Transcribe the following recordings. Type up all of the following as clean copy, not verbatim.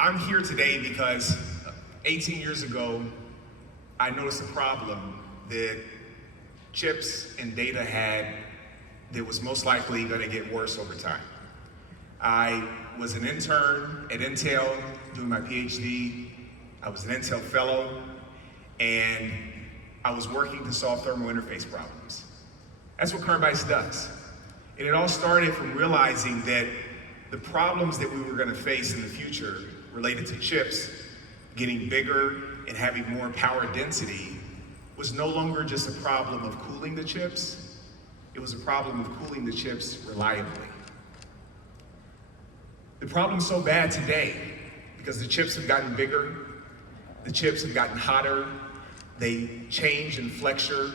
I'm here today because 18 years ago, I noticed a problem that chips and data had that was most likely going to get worse over time. I was an intern at Intel doing my PhD. I was an Intel fellow, and I was working to solve thermal interface problems. That's what Carbice does. And it all started from realizing that the problems that we were going to face in the future related to chips getting bigger and having more power density was no longer just a problem of cooling the chips, it was a problem of cooling the chips reliably. The problem's so bad today because the chips have gotten bigger, the chips have gotten hotter, they change in flexure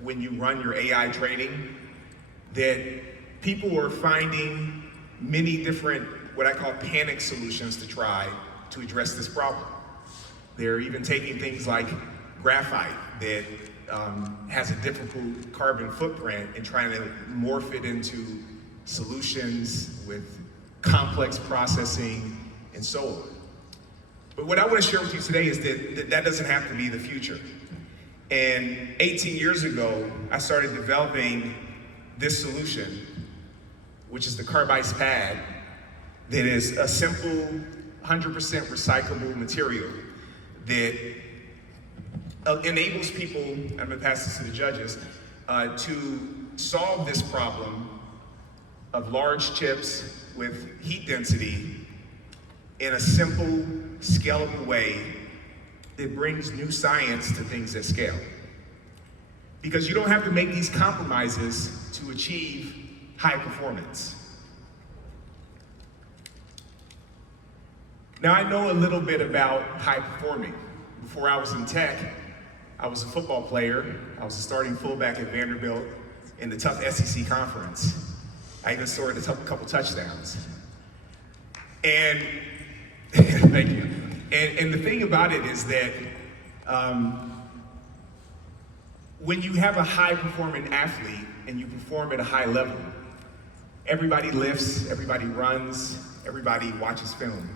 when you run your AI training, that people are finding many different, what I call panic solutions to try to address this problem. They're even taking things like graphite that has a difficult carbon footprint and trying to morph it into solutions with complex processing and so on. But what I want to share with you today is that doesn't have to be the future. And 18 years ago, I started developing this solution, which is the Carbice pad, that is a simple 100% recyclable material that enables people, I'm gonna pass this to the judges, to solve this problem of large chips with heat density in a simple, scalable way that brings new science to things at scale. Because you don't have to make these compromises to achieve high performance. Now, I know a little bit about high performing. Before I was in tech, I was a football player. I was a starting fullback at Vanderbilt in the tough SEC conference. I even scored a couple touchdowns. And thank you. And the thing about it is that when you have a high performing athlete and you perform at a high level, everybody lifts, everybody runs, everybody watches film.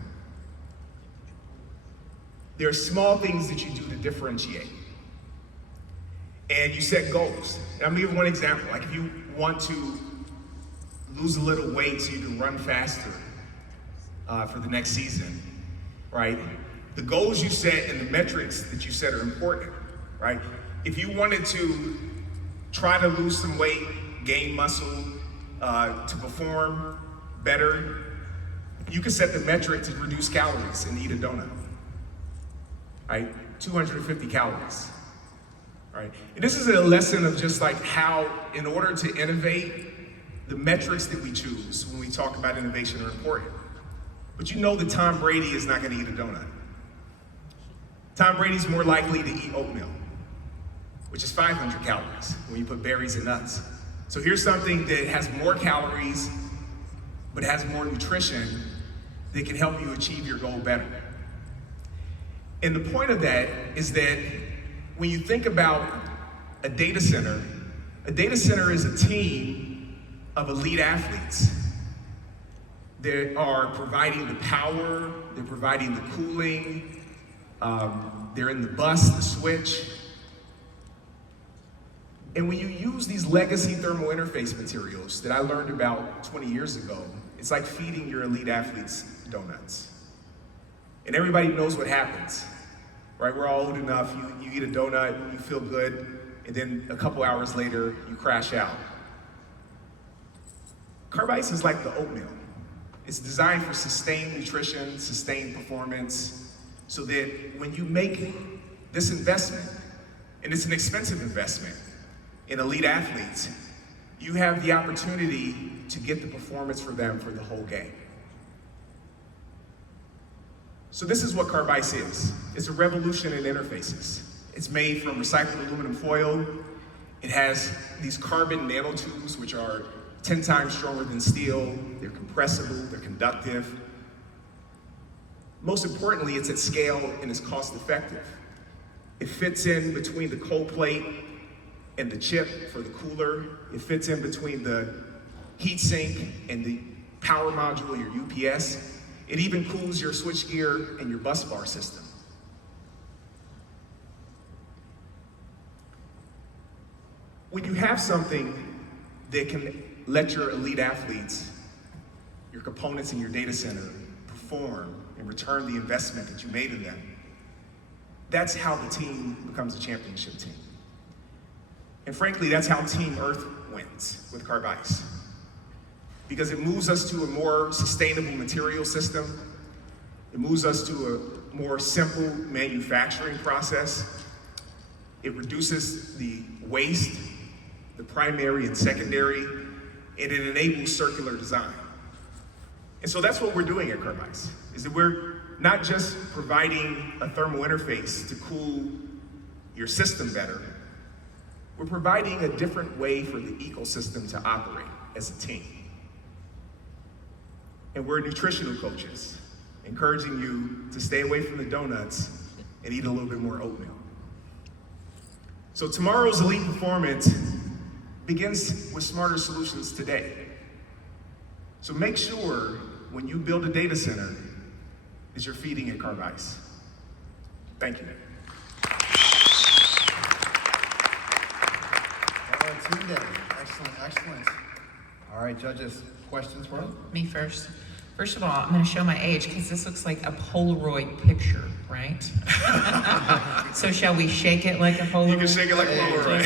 There are small things that you do to differentiate. And you set goals. And I'm gonna give one example. Like if you want to lose a little weight so you can run faster for the next season, right? The goals you set and the metrics that you set are important, right? If you wanted to try to lose some weight, gain muscle, to perform better, you can set the metric to reduce calories and eat a donut, right? 250 calories, right? And this is a lesson of just like how, in order to innovate, the metrics that we choose when we talk about innovation are important. But you know that Tom Brady is not gonna eat a donut. Tom Brady's more likely to eat oatmeal, which is 500 calories when you put berries and nuts. So here's something that has more calories, but has more nutrition that can help you achieve your goal better. And the point of that is that when you think about a data center is a team of elite athletes that are providing the power, they're providing the cooling, they're in the bus, the switch. And when you use these legacy thermal interface materials that I learned about 20 years ago, it's like feeding your elite athletes donuts. And everybody knows what happens, right? We're all old enough, you eat a donut, you feel good, and then a couple hours later, you crash out. Carbice is like the oatmeal. It's designed for sustained nutrition, sustained performance, so that when you make this investment, and it's an expensive investment in elite athletes, you have the opportunity to get the performance for them for the whole game. So this is what Carbice is. It's a revolution in interfaces. It's made from recycled aluminum foil. It has these carbon nanotubes, which are 10 times stronger than steel. They're compressible, they're conductive. Most importantly, it's at scale and it's cost effective. It fits in between the cold plate and the chip for the cooler. It fits in between the heat sink and the power module, your UPS. It even cools your switchgear and your bus bar system. When you have something that can let your elite athletes, your components in your data center, perform and return the investment that you made in them, that's how the team becomes a championship team. And frankly, that's how Team Earth wins with Carbice. Because it moves us to a more sustainable material system. It moves us to a more simple manufacturing process. It reduces the waste, the primary and secondary, and it enables circular design. And so that's what we're doing at Carbice, is that we're not just providing a thermal interface to cool your system better, we're providing a different way for the ecosystem to operate as a team. And we're nutritional coaches, encouraging you to stay away from the donuts and eat a little bit more oatmeal. So tomorrow's elite performance begins with smarter solutions today. So make sure when you build a data center that you're feeding it Carbice. Thank you. All right, team day. Excellent, excellent. All right, judges, questions for him? Me first. First of all, I'm going to show my age because this looks like a Polaroid picture, right? So shall we shake it like a Polaroid? You can shake it like a Polaroid.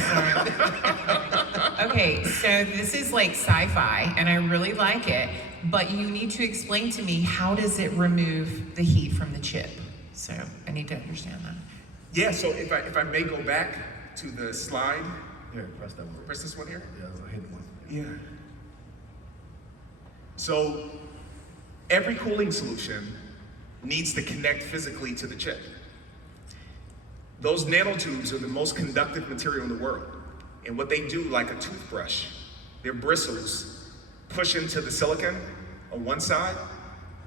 Okay, so this is like sci-fi, and I really like it, but you need to explain to me, how does it remove the heat from the chip? So I need to understand that. Yeah, so if I may go back to the slide. Here, press that one. Press this one here? Yeah, there's a hidden one. Yeah. So every cooling solution needs to connect physically to the chip. Those nanotubes are the most conductive material in the world. And what they do, like a toothbrush, their bristles push into the silicon on one side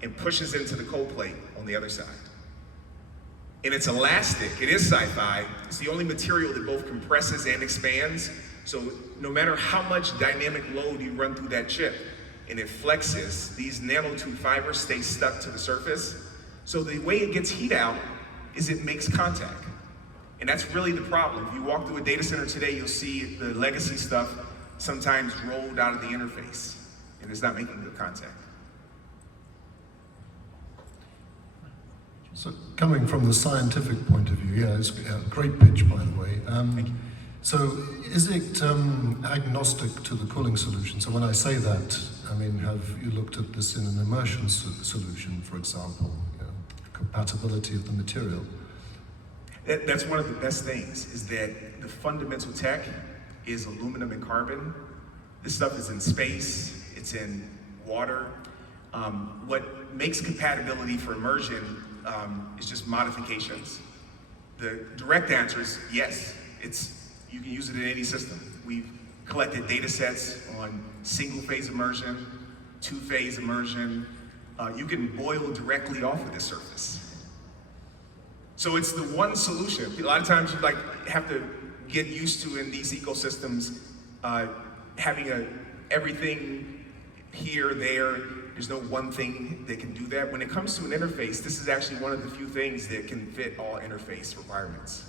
and pushes into the cold plate on the other side. And it's elastic, it is sci-fi. It's the only material that both compresses and expands. So no matter how much dynamic load you run through that chip and it flexes, these nanotube fibers stay stuck to the surface. So the way it gets heat out is it makes contact. And that's really the problem. If you walk through a data center today, you'll see the legacy stuff sometimes rolled out of the interface, and it's not making good contact. So coming from the scientific point of view, yeah, it's a great pitch, by the way. Thank you. So is it agnostic to the cooling solution? So when I say that, I mean, have you looked at this in an immersion solution, for example, compatibility of the material? That's one of the best things, is that the fundamental tech is aluminum and carbon. This stuff is in space, it's in water. What makes compatibility for immersion is just modifications. The direct answer is yes, you can use it in any system. We've collected data sets on single-phase immersion, two-phase immersion. You can boil directly off of the surface. So it's the one solution. A lot of times you have to get used to, in these ecosystems, having everything here, there. There's no one thing that can do that. When it comes to an interface, this is actually one of the few things that can fit all interface requirements.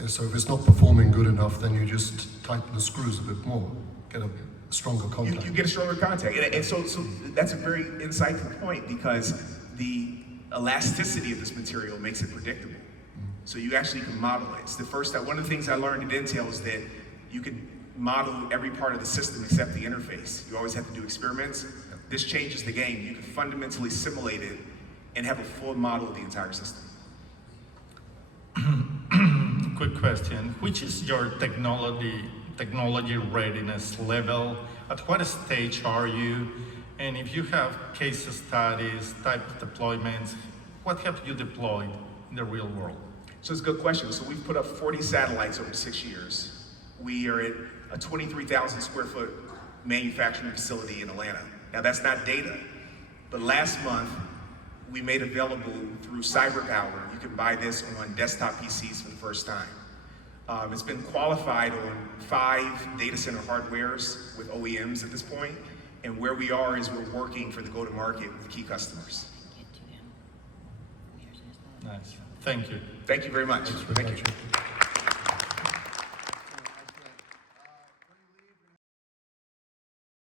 Yeah, so if it's not performing good enough, then you just tighten the screws a bit more, get a stronger contact. You get a stronger contact. And so that's a very insightful point, because the elasticity of this material makes it predictable. So you actually can model it. It's the first time. One of the things I learned at Intel is that you can model every part of the system except the interface. You always have to do experiments. This changes the game. You can fundamentally simulate it and have a full model of the entire system. Quick question. Which is your technology readiness level? At what stage are you? And if you have case studies, type of deployments, what have you deployed in the real world? So it's a good question. So we've put up 40 satellites over 6 years. We are at a 23,000 square foot manufacturing facility in Atlanta. Now that's not data, but last month we made available through CyberPower. You can buy this on desktop PCs for the first time. It's been qualified on 5 data center hardwares with OEMs at this point. And where we are is we're working for the go-to-market with key customers. Nice. Thank you. Thank you very much. Very Thank much. you.